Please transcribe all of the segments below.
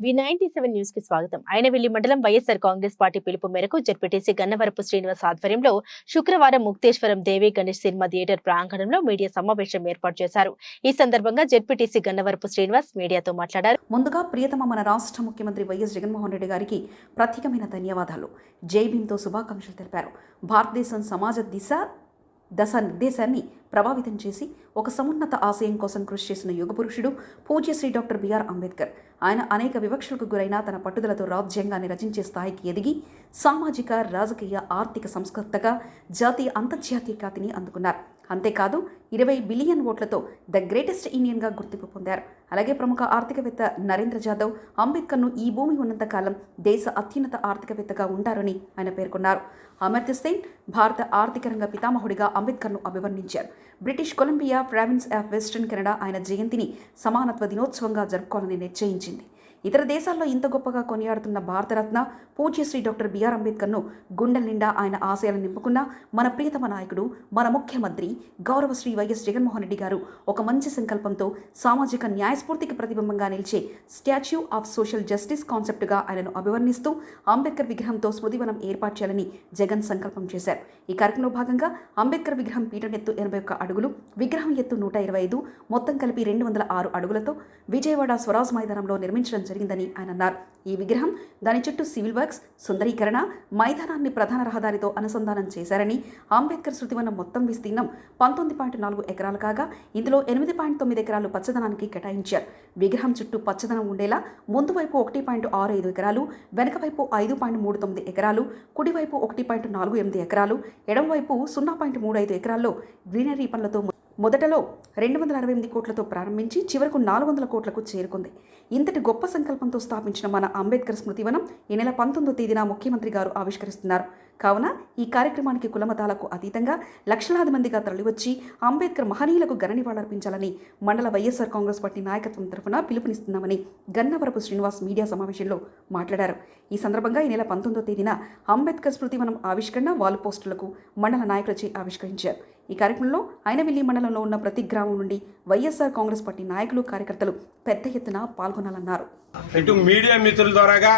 వి ninety seven న్యూస్కి స్వాగతం. ఆయనవెల్లి మండలం వైఎస్ఆర్ కాంగ్రెస్ పార్టీ పిలుపు మేరకు జడ్పీటీసీ గన్నవరపు శ్రీనివాస్ ఆధ్వర్యంలో శుక్రవారం ముక్తేశ్వరం దేవి గణేష్ సినిమా థియేటర్ ప్రాంగణంలో మీడియా సమావేశం ఏర్పాటు చేశారు. ఈ సందర్భంగా జడ్పీటీసీ గన్నవరపు శ్రీనివాస్ మీడియాతో మాట్లాడారు. ముందుగా ప్రియతమ మన రాష్ట్ర ముఖ్యమంత్రి వైఎస్ జగన్మోహన్ రెడ్డి గారికి ప్రత్యేకమైన ధన్యవాదాలు. జై భీమ్తో శుభాకాంక్షలు తెలిపారు. భారతదేశం సమాజ దిశ దశ నిర్దేశాన్ని ప్రభావితం చేసి ఒక సమున్నత ఆశయం కోసం కృషి చేసిన యుగపురుషుడు పూజ్యశ్రీ డాక్టర్ బిఆర్ అంబేద్కర్. ఆయన అనేక వివక్షలకు గురైన తన పట్టుదలతో రాజ్యాంగాన్ని రచించే స్థాయికి ఎదిగి సామాజిక రాజకీయ ఆర్థిక సంస్కర్తగా జాతీయ అంతర్జాతీయ ఖ్యాతిని అందుకున్నారు. అంతేకాదు ఇరవై బిలియన్ ఓట్లతో ద గ్రేటెస్ట్ ఇండియన్గా గుర్తింపు పొందారు. అలాగే ప్రముఖ ఆర్థికవేత్త నరేంద్ర జాదవ్ అంబేద్కర్ను ఈ భూమి ఉన్నంతకాలం దేశ అత్యున్నత ఆర్థికవేత్తగా ఉంటారని ఆయన పేర్కొన్నారు. అమర్త్య సేన్ భారత ఆర్థిక రంగ పితామహుడిగా అంబేద్కర్ను అభివర్ణించారు. British Columbia province of western Canada ఆయన జయంతిని సమానత్వ దినోత్సవంగా జరుపుకోవాలని నిశ్చయించింది. ఇతర దేశాల్లో ఇంత గొప్పగా కొనియాడుతున్న భారతరత్న పూజ్యశ్రీ డాక్టర్ బిఆర్ అంబేద్కర్ను గుండెల నిండా ఆయన ఆశయాలను నింపుకున్న మన ప్రియతమ నాయకుడు మన ముఖ్యమంత్రి గౌరవ శ్రీ వైఎస్ జగన్మోహన్ రెడ్డి గారు ఒక మంచి సంకల్పంతో సామాజిక న్యాయస్ఫూర్తికి ప్రతిబింబంగా నిలిచే స్టాచ్యూ ఆఫ్ సోషల్ జస్టిస్ కాన్సెప్ట్గా ఆయనను అభివర్ణిస్తూ అంబేద్కర్ విగ్రహంతో స్మృతివనం ఏర్పాటు చేయాలని జగన్ సంకల్పం చేశారు. ఈ కార్యక్రమంలో భాగంగా అంబేద్కర్ విగ్రహం పీఠం ఎత్తు ఎనభై ఒక్క అడుగులు విగ్రహం ఎత్తు నూట ఇరవై ఐదు మొత్తం కలిపి రెండు వందల ఆరు అడుగులతో విజయవాడ స్వరాజ్ మైదానంలో నిర్మించడం జరిగిందని ఆయన అన్నారు. ఈ విగ్రహం దాని చుట్టూ సివిల్ వర్క్స్ సుందరీకరణ మైదానాన్ని ప్రధాన రహదారితో అనుసంధానం చేశారని అంబేద్కర్ శృతివనం మొత్తం విస్తీర్ణం పంతొమ్మిది పాయింట్ నాలుగు ఎకరాలు కాగా ఇందులో ఎనిమిది పాయింట్ తొమ్మిది ఎకరాలు పచ్చదనానికి కేటాయించారు. విగ్రహం చుట్టూ పచ్చదనం ఉండేలా ముందు వైపు ఒకటి పాయింట్ ఆరు ఐదు ఎకరాలు వెనక వైపు ఐదు పాయింట్ మూడు తొమ్మిది ఎకరాలు కుడివైపు ఒకటి పాయింట్ నాలుగు ఎనిమిది ఎకరాలు ఎడమవైపు సున్నా పాయింట్ మూడు ఐదు ఎకరాల్లో గ్రీనరీ పనులతో మొదటలో రెండు వందల అరవై ఎనిమిది కోట్లతో ప్రారంభించి చివరకు నాలుగు వందల కోట్లకు చేరుకుంది. ఇంతటి గొప్ప సంకల్పంతో స్థాపించిన మన అంబేద్కర్ స్మృతివనం ఈ నెల పంతొమ్మిదో తేదీన ముఖ్యమంత్రి గారు ఆవిష్కరిస్తున్నారు. కావున ఈ కార్యక్రమానికి కులమతాలకు అతీతంగా లక్షలాది మందిగా తరలివచ్చి అంబేద్కర్ మహనీయులకు ఘన మండల వైఎస్ఆర్ కాంగ్రెస్ పార్టీ నాయకత్వం తరఫున పిలుపునిస్తున్నామని గన్నవరపు శ్రీనివాస్ మీడియా సమావేశంలో మాట్లాడారు. ఈ సందర్భంగా ఈ నెల పంతొమ్మిదో తేదీన అంబేద్కర్ స్మృతివనం ఆవిష్కరణ వాల్ పోస్టులకు మండల నాయకులచే ఆవిష్కరించారు. ఈ కార్యక్రమంలో ఆయనవిల్లి మండలంలో ఉన్న ప్రతి గ్రామం నుండి వైఎస్ఆర్ కాంగ్రెస్ పార్టీ నాయకులు కార్యకర్తలు పెద్ద ఎత్తున పాల్గొనాలన్నారు. ఇటు మీడియా మిత్రుల ద్వారాగా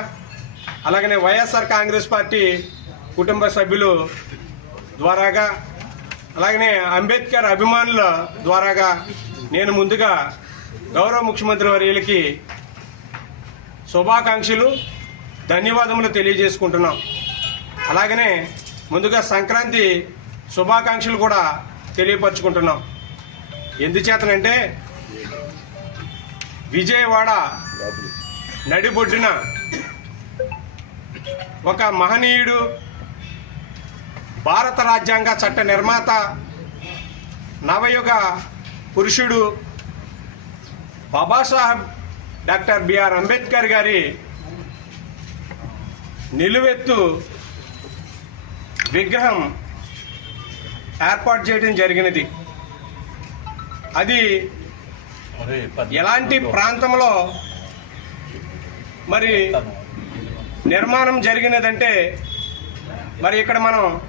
అలాగనే వైఎస్ఆర్ కాంగ్రెస్ పార్టీ కుటుంబ సభ్యులు ద్వారాగా అలాగనే అంబేద్కర్ అభిమానుల ద్వారాగా నేను ముందుగా గౌరవ ముఖ్యమంత్రి వర్యులకి శుభాకాంక్షలు ధన్యవాదములు తెలియజేసుకుంటున్నాం. అలాగనే ముందుగా సంక్రాంతి శుభాకాంక్షలు కూడా తెలియపరచుకుంటున్నాం. ఎందుచేతనంటే విజయవాడ నడిబొడ్డున ఒక మహనీయుడు భారత రాజ్యాంగ చట్ట నిర్మాత నవయుగ పురుషుడు బాబాసాహెబ్ డాక్టర్ బిఆర్ అంబేద్కర్ గారి నిలువెత్తు విగ్రహం ఏర్పాటు చేయడం జరిగినది. అది ఎలాంటి ప్రాంతంలో మరి నిర్మాణం జరిగినదంటే మరి ఇక్కడ మనం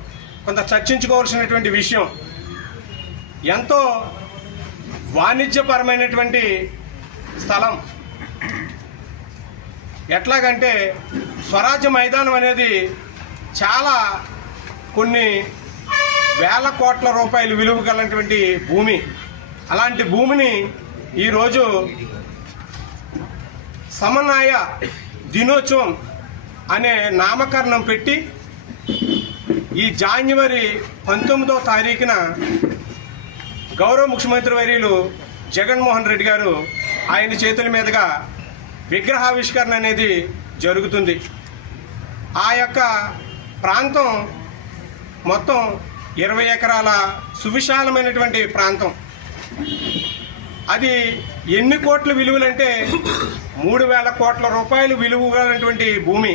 కొంత చర్చించుకోవాల్సినటువంటి విషయం. ఎంతో వాణిజ్యపరమైనటువంటి స్థలం. ఎట్లాగంటే స్వరాజ్య మైదానం అనేది చాలా కొన్ని వేల కోట్ల రూపాయలు విలువ గలటువంటి భూమి. అలాంటి భూమిని ఈరోజు సమన్వయ దినోత్సవం అనే నామకరణం పెట్టి ఈ జాన్యువరి పంతొమ్మిదో తారీఖున గౌరవ ముఖ్యమంత్రి వర్యులు జగన్మోహన్ రెడ్డి గారు ఆయన చేతుల మీదుగా విగ్రహావిష్కరణ అనేది జరుగుతుంది. ఆ యొక్క ప్రాంతం మొత్తం ఇరవై ఎకరాల సువిశాలమైనటువంటి ప్రాంతం. అది ఎన్ని కోట్ల విలువలంటే మూడు వేల కోట్ల రూపాయలు విలువగలటువంటి భూమి.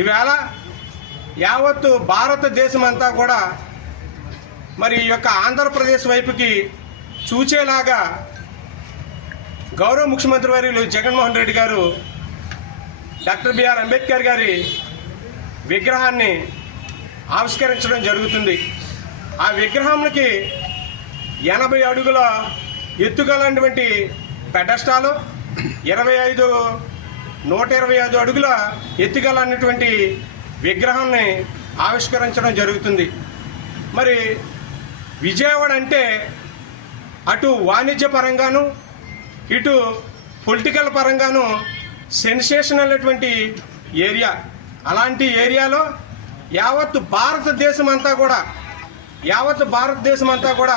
ఈవేళ యావత్తు భారతదేశం అంతా కూడా మరి ఈ యొక్క ఆంధ్రప్రదేశ్ వైపుకి చూచేలాగా గౌరవ ముఖ్యమంత్రి వర్యులు జగన్మోహన్ రెడ్డి గారు డాక్టర్ బిఆర్ అంబేద్కర్ గారి విగ్రహాన్ని ఆవిష్కరించడం జరుగుతుంది. ఆ విగ్రహానికి ఎనభై అడుగుల ఎత్తుగలటువంటి పెడస్టాలు ఇరవై ఐదు నూట ఇరవై ఐదు అడుగుల ఎత్తుగలన్నటువంటి విగ్రహాన్ని ఆవిష్కరించడం జరుగుతుంది. మరి విజయవాడ అంటే అటు వాణిజ్య పరంగాను ఇటు పొలిటికల్ పరంగాను సెన్సేషన్ అనేటువంటి ఏరియా. అలాంటి ఏరియాలో యావత్ భారతదేశం అంతా కూడా యావత్ భారతదేశం అంతా కూడా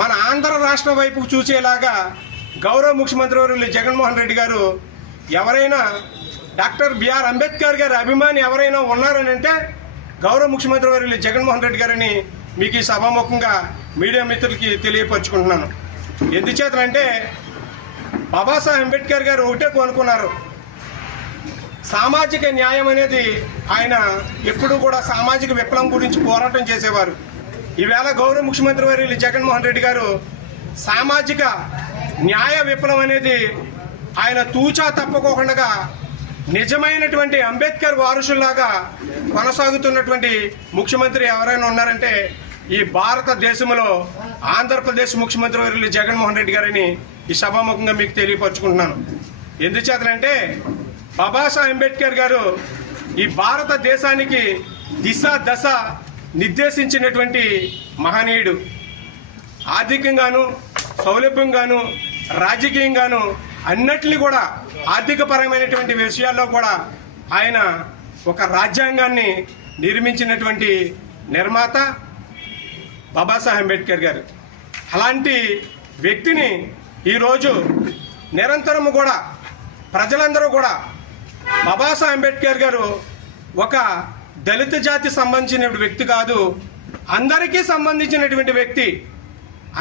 మన ఆంధ్ర రాష్ట్రం వైపు చూసేలాగా గౌరవ ముఖ్యమంత్రి వర్యులు జగన్మోహన్ రెడ్డి గారు ఎవరైనా డాక్టర్ బిఆర్ అంబేద్కర్ గారి అభిమాని ఎవరైనా ఉన్నారని అంటే గౌరవ ముఖ్యమంత్రి వర్యులు జగన్మోహన్ రెడ్డి గారిని మీకు ఈ సభాముఖంగా మీడియా మిత్రులకి తెలియపరుచుకుంటున్నాను. ఎందుచేతనంటే బాబాసాహెబ్ అంబేద్కర్ గారు ఒకటే కోనుకున్నారు సామాజిక న్యాయం అనేది ఆయన ఎప్పుడూ కూడా సామాజిక విప్లవం గురించి పోరాటం చేసేవారు. ఈవేళ గౌరవ ముఖ్యమంత్రి వర్యులు జగన్మోహన్ రెడ్డి గారు సామాజిక న్యాయ విప్లవం అనేది ఆయన తూచా తప్పకోకుండా నిజమైనటువంటి అంబేద్కర్ వారసులాగా కొనసాగుతున్నటువంటి ముఖ్యమంత్రి ఎవరైనా ఉన్నారంటే ఈ భారతదేశంలో ఆంధ్రప్రదేశ్ ముఖ్యమంత్రి వర్యులు జగన్మోహన్ రెడ్డి గారిని ఈ సభాముఖంగా మీకు తెలియపరుచుకుంటున్నాను. ఎందుచేతనంటే బాబాసాహెబ్ అంబేద్కర్ గారు ఈ భారతదేశానికి దిశ దశ నిర్దేశించినటువంటి మహనీయుడు. ఆర్థికంగాను సౌలభ్యంగాను రాజకీయంగాను అన్నిటిని కూడా ఆర్థిక పరమైనటువంటి విషయాల్లో కూడా ఆయన ఒక రాజ్యాంగాన్ని నిర్మించినటువంటి నిర్మాత బాబాసాహెబ్ అంబేద్కర్ గారు. అలాంటి వ్యక్తిని ఈరోజు నిరంతరము కూడా ప్రజలందరూ కూడా బాబాసాహెబ్ అంబేద్కర్ గారు ఒక దళిత జాతి సంబంధించిన వ్యక్తి కాదు అందరికీ సంబంధించినటువంటి వ్యక్తి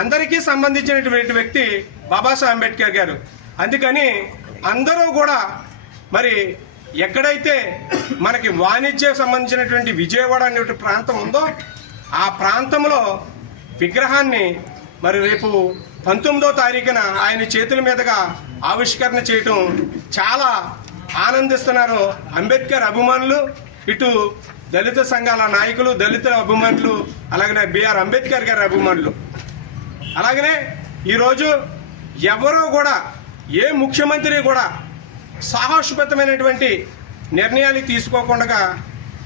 అందరికీ సంబంధించినటువంటి వ్యక్తి బాబాసాహెబ్ అంబేద్కర్ గారు. అందుకని అందరూ కూడా మరి ఎక్కడైతే మనకి వాణిజ్య సంబంధించినటువంటి విజయవాడ అనే ప్రాంతం ఉందో ఆ ప్రాంతంలో విగ్రహాన్ని మరి రేపు పంతొమ్మిదో తారీఖున ఆయన చేతుల మీదుగా ఆవిష్కరణ చేయటం చాలా ఆనందిస్తున్నారు అంబేద్కర్ అభిమానులు. ఇటు దళిత సంఘాల నాయకులు దళిత అభిమానులు అలాగనే బిఆర్ అంబేద్కర్ గారి అభిమానులు. అలాగనే ఈరోజు ఎవరూ కూడా ఏ ముఖ్యమంత్రి కూడా సాహసోపేతమైనటువంటి నిర్ణయాలు తీసుకోకుండా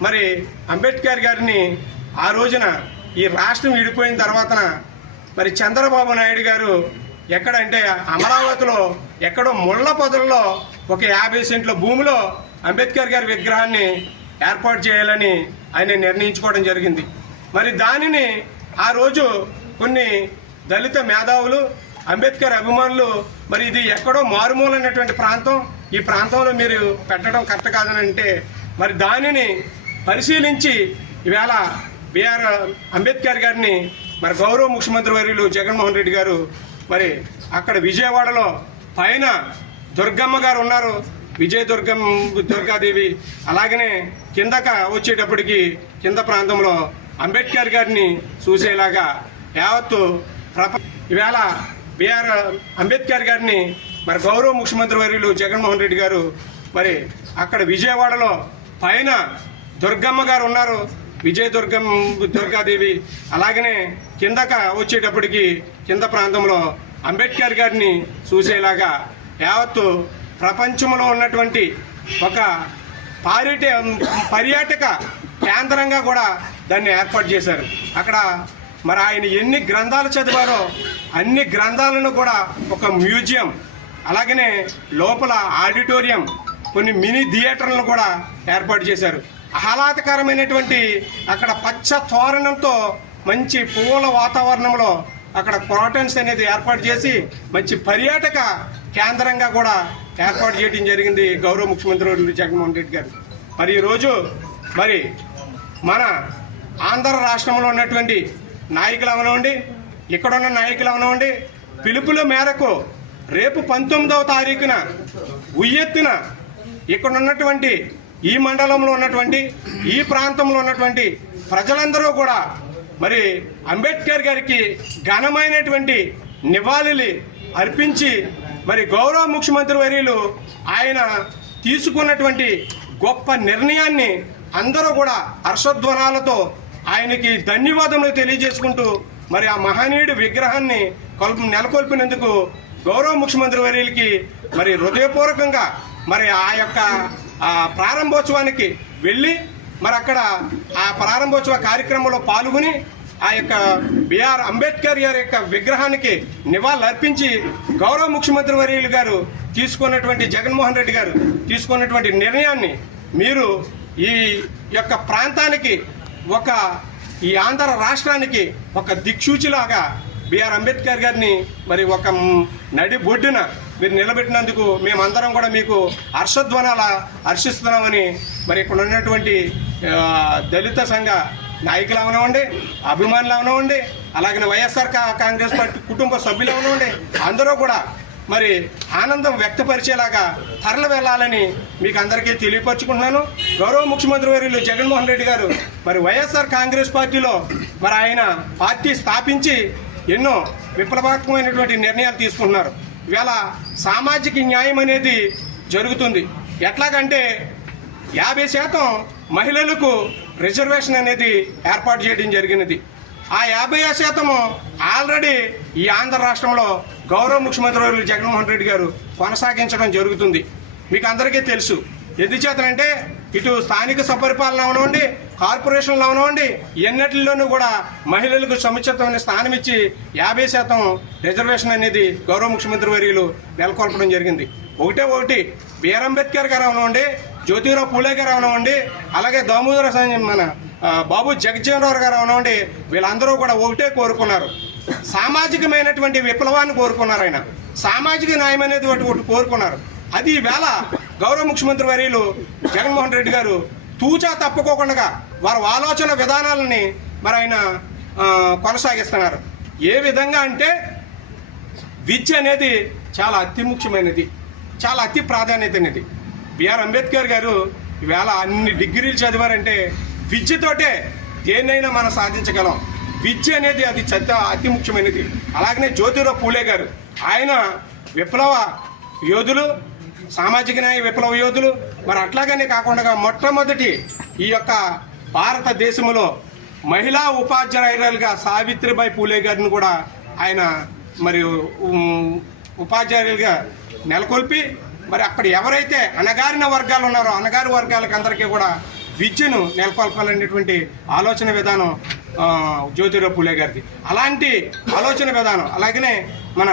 మరి అంబేద్కర్ గారిని ఆ రోజున ఈ రాష్ట్రం విడిపోయిన తర్వాత మరి చంద్రబాబు నాయుడు గారు ఎక్కడంటే అమరావతిలో ఎక్కడో ముళ్ళ పొదల్లో ఒక యాభై సెంట్ల భూమిలో అంబేద్కర్ గారి విగ్రహాన్ని ఏర్పాటు చేయాలని ఆయన నిర్ణయించుకోవడం జరిగింది. మరి దానిని ఆ రోజు కొన్ని దళిత మేధావులు అంబేద్కర్ అభిమానులు మరి ఇది ఎక్కడో మారుమూలైనటువంటి ప్రాంతం. ఈ ప్రాంతంలో మీరు పెట్టడం కరెక్ట్ కాదని అంటే మరి దానిని పరిశీలించి ఈవేళ బిఆర్ అంబేద్కర్ గారిని మరి గౌరవ ముఖ్యమంత్రి వర్యులు జగన్మోహన్ రెడ్డి గారు మరి అక్కడ విజయవాడలో పైన దుర్గమ్మ గారు ఉన్నారు. విజయ దుర్గం దుర్గాదేవి అలాగనే కిందక వచ్చేటప్పటికి కింద ప్రాంతంలో అంబేద్కర్ గారిని చూసేలాగా యావత్తు ప్రప ఈవేళ బిఆర్ అంబేద్కర్ గారిని మరి గౌరవ ముఖ్యమంత్రి వర్యులు జగన్మోహన్ రెడ్డి గారు మరి అక్కడ విజయవాడలో పైన దుర్గమ్మ గారు ఉన్నారు. విజయ దుర్గం దుర్గాదేవి అలాగనే కిందక వచ్చేటప్పటికి కింద ప్రాంతంలో అంబేద్కర్ గారిని చూసేలాగా యావత్తు ప్రపంచంలో ఉన్నటువంటి ఒక పారిట పర్యాటక కేంద్రంగా కూడా దాన్ని ఏర్పాటు చేశారు. అక్కడ మరి ఆయన ఎన్ని గ్రంథాలు చదివారో అన్ని గ్రంథాలను కూడా ఒక మ్యూజియం అలాగనే లోపల ఆడిటోరియం కొన్ని మినీ థియేటర్లను కూడా ఏర్పాటు చేశారు. ఆహ్లాదకరమైనటువంటి అక్కడ పచ్చ తోరణంతో మంచి పువ్వుల వాతావరణంలో అక్కడ క్వార్టన్స్ అనేది ఏర్పాటు చేసి మంచి పర్యాటక కేంద్రంగా కూడా ఏర్పాటు చేయడం జరిగింది గౌరవ ముఖ్యమంత్రి వర్యులు జగన్మోహన్ రెడ్డి గారు. మరి ఈరోజు మరి మన ఆంధ్ర రాష్ట్రంలో ఉన్నటువంటి నాయకులు అవనివ్వండి ఇక్కడ ఉన్న నాయకులు అవనివ్వండి పిలుపుల మేరకు రేపు పంతొమ్మిదవ తారీఖున ఉయ్యెత్తున ఇక్కడ ఉన్నటువంటి ఈ మండలంలో ఉన్నటువంటి ఈ ప్రాంతంలో ఉన్నటువంటి ప్రజలందరూ కూడా మరి అంబేద్కర్ గారికి ఘనమైనటువంటి నివాళులు అర్పించి మరి గౌరవ ముఖ్యమంత్రి వర్యులు ఆయన తీసుకున్నటువంటి గొప్ప నిర్ణయాన్ని అందరూ కూడా హర్షధ్వనాలతో ఆయనకి ధన్యవాదములు తెలియజేసుకుంటూ మరి ఆ మహనీయుడి విగ్రహాన్ని కొల్ప నెలకొల్పినందుకు గౌరవ ముఖ్యమంత్రి వర్యులకి మరి హృదయపూర్వకంగా మరి ఆ యొక్క ప్రారంభోత్సవానికి వెళ్ళి మరి అక్కడ ఆ ప్రారంభోత్సవ కార్యక్రమంలో పాల్గొని ఆ యొక్క బిఆర్ అంబేద్కర్ గారి యొక్క విగ్రహానికి నివాళులర్పించి గౌరవ ముఖ్యమంత్రి వర్యులు గారు తీసుకున్నటువంటి జగన్మోహన్ రెడ్డి గారు తీసుకున్నటువంటి నిర్ణయాన్ని మీరు ఈ యొక్క ప్రాంతానికి ఒక ఈ ఆంధ్ర రాష్ట్రానికి ఒక దిక్సూచిలాగా బిఆర్ అంబేద్కర్ గారిని మరి ఒక నడి బొడ్డున మీరు నిలబెట్టినందుకు మేమందరం కూడా మీకు హర్షధ్వనాల హర్షిస్తున్నామని మరి ఇక్కడ ఉన్నటువంటి దళిత సంఘ నాయకులు అవనివ్వండి అభిమానులు అవనివ్వండి అలాగే వైఎస్ఆర్ కాంగ్రెస్ పార్టీ కుటుంబ సభ్యులు అవనివ్వండి అందరూ కూడా మరి ఆనందం వ్యక్తపరిచేలాగా తరలి వెళ్ళాలని మీకు అందరికీ తెలియపరచుకుంటున్నాను. గౌరవ ముఖ్యమంత్రి వర్యులు జగన్మోహన్ రెడ్డి గారు మరి వైఎస్ఆర్ కాంగ్రెస్ పార్టీలో మరి ఆయన పార్టీ స్థాపించి ఎన్నో విప్లవాత్మకమైనటువంటి నిర్ణయాలు తీసుకుంటున్నారు. ఇవాళ సామాజిక న్యాయం అనేది జరుగుతుంది. ఎట్లాగంటే యాభై శాతం మహిళలకు రిజర్వేషన్ అనేది ఏర్పాటు చేయడం జరిగినది. ఆ యాభై శాతము ఆల్రెడీ ఈ ఆంధ్ర రాష్ట్రంలో గౌరవ ముఖ్యమంత్రి వర్యులు జగన్మోహన్ రెడ్డి గారు కొనసాగించడం జరుగుతుంది. మీకు అందరికీ తెలుసు. ఎందుచేతనంటే ఇటు స్థానిక సపరిపాలన అవనివ్వండి కార్పొరేషన్లు అవనివ్వండి ఎన్నటిలోనూ కూడా మహిళలకు సముచితమైన స్థానం ఇచ్చి యాభై శాతం రిజర్వేషన్ అనేది గౌరవ ముఖ్యమంత్రి వర్యులు నెలకొల్పడం జరిగింది. ఒకటే ఒకటి బీఆర్ అంబేద్కర్ గారు అవనివ్వండి జ్యోతిరావు పూలే గారు అవనివ్వండి అలాగే దామోదర మన బాబు బాబు జగజ్జీవనరావు గారు అవనివ్వండి వీళ్ళందరూ కూడా ఒకటే కోరుకున్నారు. సామాజికమైనటువంటి విప్లవాన్ని కోరుకున్నారు ఆయన. సామాజిక న్యాయం అనేది ఒకటి కోరుకున్నారు. అది ఈవేళ గౌరవ ముఖ్యమంత్రి వర్యులు జగన్మోహన్ రెడ్డి గారు తూచా తప్పుకోకుండా వారి ఆలోచన విధానాలని మరి ఆయన కొనసాగిస్తున్నారు. ఏ విధంగా అంటే విద్య అనేది చాలా అతి ముఖ్యమైనది. చాలా అతి ప్రాధాన్యతనేది బిఆర్ అంబేద్కర్ గారు ఇవాళ అన్ని డిగ్రీలు చదివారంటే విద్యతోటే దేన్నైనా మనం సాధించగలం. విద్య అనేది అది చెత్త అతి ముఖ్యమైనది. అలాగనే జ్యోతిరావు పూలే గారు ఆయన విప్లవ యోధులు సామాజిక న్యాయ విప్లవ యోధులు. మరి అట్లాగనే కాకుండా మొట్టమొదటి ఈ యొక్క భారతదేశంలో మహిళా ఉపాధ్యాయురాలుగా సావిత్రిబాయి పూలే గారిని కూడా ఆయన మరియు ఉపాధ్యాయులుగా నెలకొల్పి మరి అక్కడ ఎవరైతే అణగారిన వర్గాలు ఉన్నారో అనగారి వర్గాలకు అందరికీ కూడా విద్యను నెలకొల్పాలనేటువంటి ఆలోచన విధానం జ్యోతిరావు పూలే గారిది. అలాంటి ఆలోచన విధానం అలాగనే మన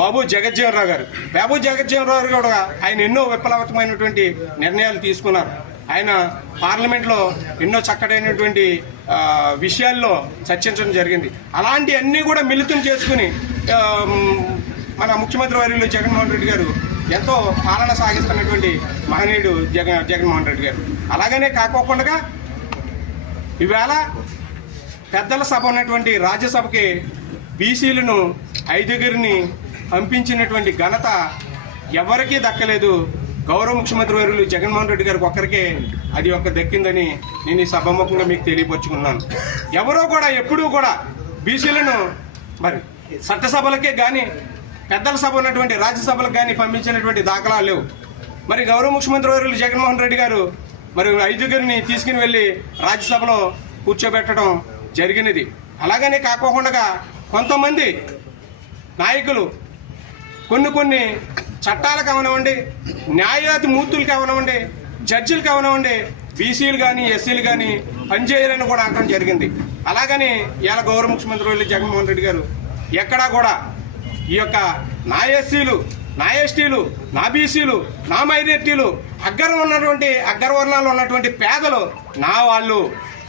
బాబు జగజ్జీవనరావు గారు. బాబు జగజ్జీవనరావు గారు కూడా ఆయన ఎన్నో విప్లవతమైనటువంటి నిర్ణయాలు తీసుకున్నారు. ఆయన పార్లమెంట్లో ఎన్నో చక్కటైనటువంటి విషయాల్లో చర్చించడం జరిగింది. అలాంటి అన్నీ కూడా మిళితం చేసుకుని మన ముఖ్యమంత్రి వర్యులు జగన్మోహన్ రెడ్డి గారు ఎంతో పాలన సాగిస్తున్నటువంటి మహనీయుడు జగన్ జగన్మోహన్ రెడ్డి గారు. అలాగనే కాకోకుండా ఈవేళ పెద్దల సభ ఉన్నటువంటి రాజ్యసభకి బీసీలను ఐదుగురిని పంపించినటువంటి ఘనత ఎవరికీ దక్కలేదు. గౌరవ ముఖ్యమంత్రి వర్యులు జగన్మోహన్ రెడ్డి గారికి ఒక్కరికే అది ఒక్క దక్కిందని నేను ఈ సభాముఖంగా మీకు తెలియపరుచుకున్నాను. ఎవరో కూడా ఎప్పుడూ కూడా బీసీలను మరి చట్టసభలకే కానీ పెద్దల సభ ఉన్నటువంటి రాజ్యసభలకు కానీ పంపించినటువంటి దాఖలాలు లేవు. మరి గౌరవ ముఖ్యమంత్రి వర్యులు జగన్మోహన్ రెడ్డి గారు మరి ఐదుగురిని తీసుకుని వెళ్ళి రాజ్యసభలో కూర్చోబెట్టడం జరిగినది. అలాగనే కాకోకుండా కొంతమంది నాయకులు కొన్ని కొన్ని చట్టాలకు అవనివ్వండి న్యాయాధి మూర్తులు అవనివ్వండి జడ్జిలకు అవనివ్వండి బీసీలు కానీ ఎస్సీలు కానీ పనిచేయాలని కూడా అనడం జరిగింది. అలాగని ఇలా గౌరవ ముఖ్యమంత్రి వెళ్ళి జగన్మోహన్ రెడ్డి గారు ఎక్కడా కూడా ఈ యొక్క నా ఎస్సీలు నా ఎస్టీలు నా బీసీలు నా మైనార్టీలు అగ్గరం ఉన్నటువంటి అగ్రవర్ణాలు ఉన్నటువంటి పేదలు నా వాళ్ళు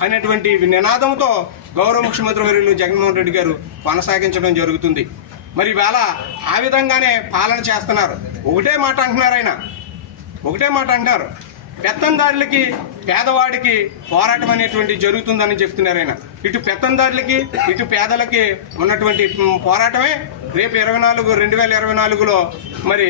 అనేటువంటి నినాదంతో గౌరవ ముఖ్యమంత్రి వర్యులు జగన్మోహన్ రెడ్డి గారు కొనసాగించడం జరుగుతుంది. మరి ఇవాళ ఆ విధంగానే పాలన చేస్తున్నారు. ఒకటే మాట అంటున్నారు ఆయన. ఒకటే మాట అంటున్నారు. పెత్తందారులకి పేదవాడికి పోరాటం అనేటువంటి జరుగుతుందని చెప్తున్నారు ఆయన. ఇటు పెత్తందారులకి ఇటు పేదలకి ఉన్నటువంటి పోరాటమే రేపు ఇరవై నాలుగు రెండు వేల ఇరవై నాలుగులో మరి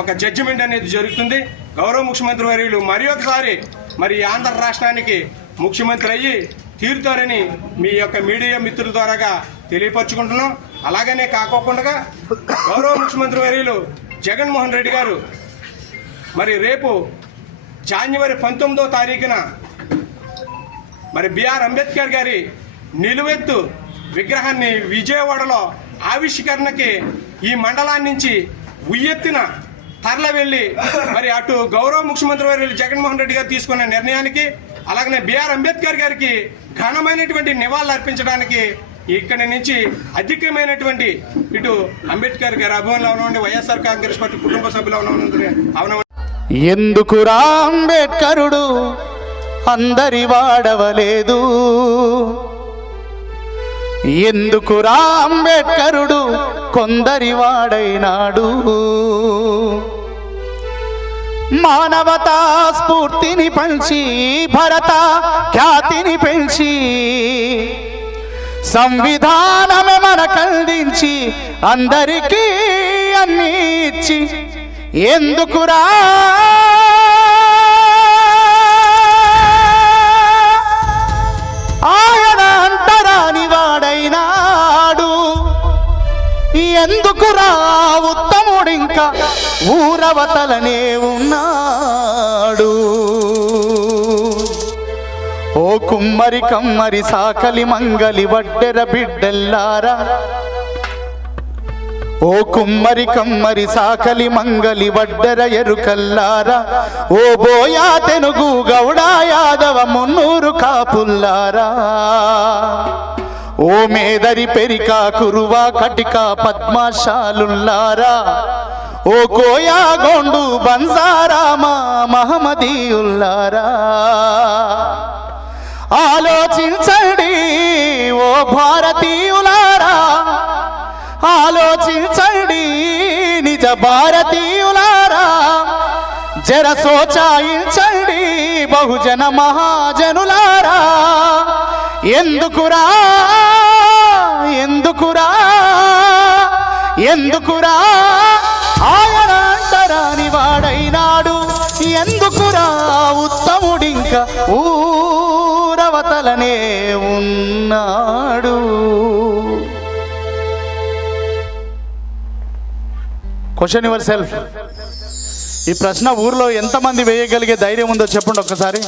ఒక జడ్జిమెంట్ అనేది జరుగుతుంది. గౌరవ ముఖ్యమంత్రి వర్యులు మరి ఒకసారి మరి ఆంధ్ర రాష్ట్రానికి ముఖ్యమంత్రి అయ్యి తీరుతారని మీ యొక్క మీడియా మిత్రుల ద్వారాగా తెలియపరుచుకుంటున్నాం. అలాగనే కాకోకుండా గౌరవ ముఖ్యమంత్రి వర్యులు జగన్మోహన్ రెడ్డి గారు మరి రేపు జనవరి పంతొమ్మిదో తారీఖున మరి బిఆర్ అంబేద్కర్ గారి నిలువెత్తు విగ్రహాన్ని విజయవాడలో ఆవిష్కరణకి ఈ మండలాన్ని నుంచి ఉయ్యెత్తిన తరల వెళ్ళి మరి అటు గౌరవ ముఖ్యమంత్రి వారు జగన్మోహన్ రెడ్డి గారు తీసుకున్న నిర్ణయానికి అలాగనే బిఆర్ అంబేద్కర్ గారికి ఘనమైనటువంటి నివాళులు అర్పించడానికి ఇక్కడి నుంచి అధికమైనటువంటి ఇటు అంబేద్కర్ గారి అభిమానులు అవనండి వైఎస్ఆర్ కాంగ్రెస్ పార్టీ కుటుంబ సభ్యులు అవనండి అవనం ఎందుకురా అందరి వాడవలేదు. ఎందుకురా అంబేద్కరుడు కొందరి వాడైనాడు మానవతా స్ఫూర్తిని పెంచి భరత ఖ్యాతిని పెంచి సంవిధానమే మనకందించి అందరికీ అన్ని ఇచ్చి ఎందుకురా ఎందుకురా ఉత్తముడింకా ఊరవతలనే ఉన్నాడు. ఓ కుమ్మరి కమ్మరి సాకలి మంగలి వడ్డెర బిడ్డల్లారా. ఓ కుమ్మరి కమ్మరి సాకలి మంగలి వడ్డెర ఎరుకల్లారా. ఓ బోయా తెనుగు గౌడా యాదవ మున్నూరు కాపుల్లారా. ఓ మేదరి పెరిక కురువా కటిక పద్మాశాలుల్లారా. ఓ కోయా గోండు బంజారామా మహమ్మదీయుల్లారా. ఆలోచించండి ఓ భారతీయులారా. ఆలోచించండి నిజ భారతీయులారా. జర సోచాయించండి బహుజన మహాజనులారా. ఎందుకురా? ఎందుకురా? ఎందుకురా? ఆయన అంటరాని వాడైనాడు. ఎందుకురా? ఉత్తముడింక ఊరవతలనే ఉన్నాడు. క్వశ్చన్ యువర్ సెల్ఫ్ ఈ ప్రశ్న ఊర్లో ఎంతమంది వేయగలిగే ధైర్యం ఉందో చెప్పండి ఒక్కసారి.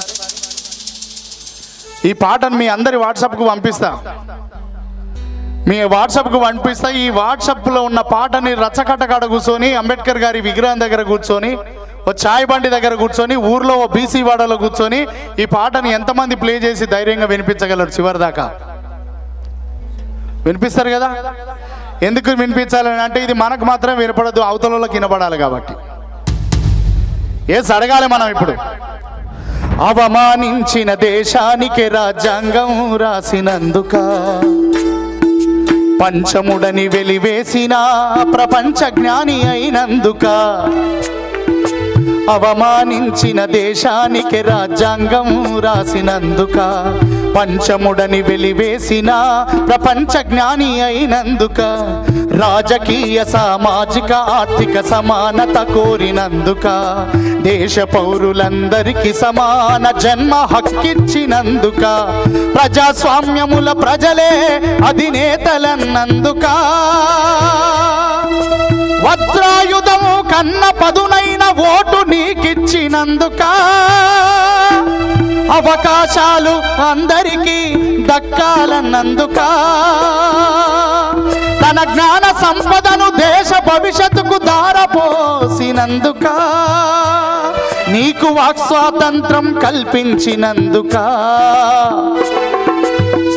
ఈ పాటను మీ అందరి వాట్సాప్కు పంపిస్తా. మీ వాట్సాప్కు పంపిస్తా. ఈ వాట్సాప్లో ఉన్న పాటని రచ్చకట్టకాడ కూర్చొని అంబేద్కర్ గారి విగ్రహం దగ్గర కూర్చొని ఓ చాయ్ బండి దగ్గర కూర్చొని ఊర్లో ఓ బీసీ వాడలో కూర్చొని ఈ పాటని ఎంతమంది ప్లే చేసి ధైర్యంగా వినిపించగలరు చివరిదాకా? వినిపిస్తారు కదా? ఎందుకు వినిపించాలని అంటే ఇది మనకు మాత్రం వినపడదు అవతలలోకి వినపడాలి కాబట్టి. ఏ అడగాలి మనం ఇప్పుడు. అవమానించిన దేశానికి రాజ్యాంగం రాసినందుక. పంచముడని వెలివేసిన ప్రపంచ జ్ఞాని అయినందుక. అవమానించిన దేశానికి రాజ్యాంగం రాసినందుక. పంచముడని వెలివేసిన ప్రపంచ జ్ఞాని అయినందుక రాజకీయ సామాజిక ఆర్థిక సమానత కోరినందుక దేశ పౌరులందరికీ సమాన జన్మ హక్కిచ్చినందుక ప్రజాస్వామ్యముల ప్రజలే అధినేతలన్నందుక. వజ్రాయుధము కన్న పదునైన ఓటు నీకిచ్చినందుక. అవకాశాలు అందరికీ దక్కాలన్నందుక. తన జ్ఞాన సంపదను దేశ భవిష్యత్తుకు దారపోసినందుక. నీకు వాక్ స్వాతంత్రం కల్పించినందుక.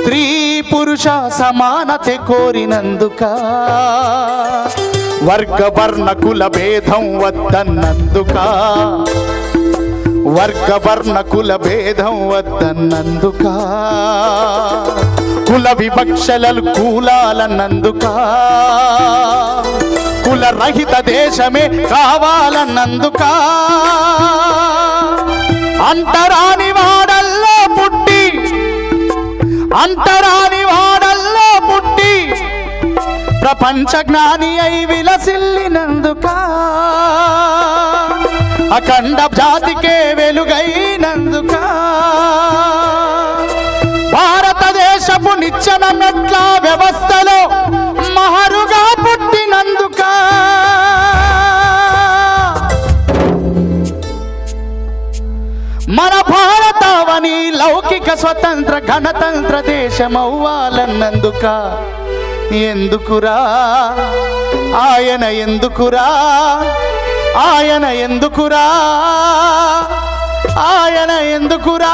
స్త్రీ పురుష సమానత కోరినందుక. వర్గ వర్ణ కుల భేదం వద్దన్నందుక. వర్గవర్ణ కుల భేదం వద్దన్నందుక. కుల వివక్షలలు కూలాలన్నందుక. కుల రహిత దేశమే కావాలన్నందుక. అంతరాని వాడల్లో పుట్టి అంతరాని వాడల్లో పుట్టి ప్రపంచ జ్ఞాని అయి విలసిల్లినందుక. అఖండ జాతికే వెలుగైనందుక? భారతదేశపు నిచ్చెన మెట్ల వ్యవస్థలో మహరుగా పుట్టినందుక? మన భారతావని లౌకిక స్వతంత్ర గణతంత్ర దేశమవ్వాలన్నందుక? ఎందుకురా? ఆయన ఎందుకురా? ఆయన ఎందుకురా? ఆయన ఎందుకురా?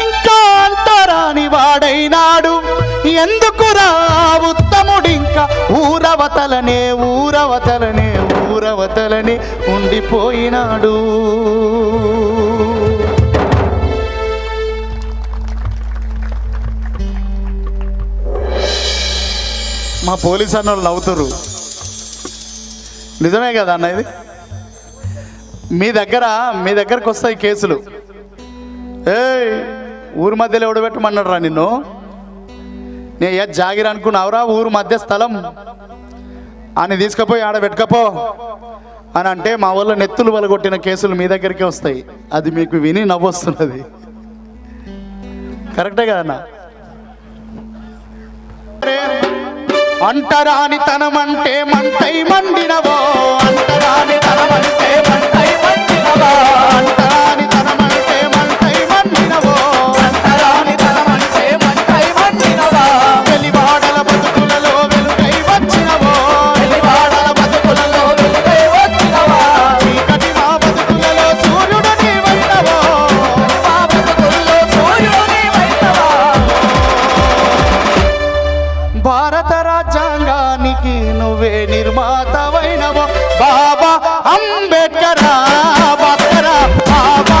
ఇంకా అంతరాని వాడైనాడు. ఎందుకురా? ఉత్తముడింకా ఊరవతలనే ఊరవతలనే ఊరవతలనే ఉండిపోయినాడు. మా పోలీస్ అన్న వాళ్ళు నవ్వుతారు నిజమే కదా అన్న ఇది? మీ దగ్గర మీ దగ్గరకు వస్తాయి కేసులు. ఏయ్ ఊరి మధ్యలో ఎవడబెట్టమన్నాడు రా నిన్ను? నేను ఏ జాగిర అనుకున్నావురా ఊరు మధ్య స్థలం. అని తీసుకుపోయి ఆడ పెట్టుకపో. అని అంటే మా వల్ల నెత్తులు వలగొట్టిన కేసులు మీ దగ్గరికే వస్తాయి. అది మీకు విని నవ్వొస్తున్నది. కరెక్టే కదన్నా అంటరానితనమంటే మంటై మండినవో అంటరానితనమంటే మంటై మండినవో. రాజ్యాంగానికి నువ్వే నిర్మాతవైనవో. బాబా అంబేద్కరా బాబా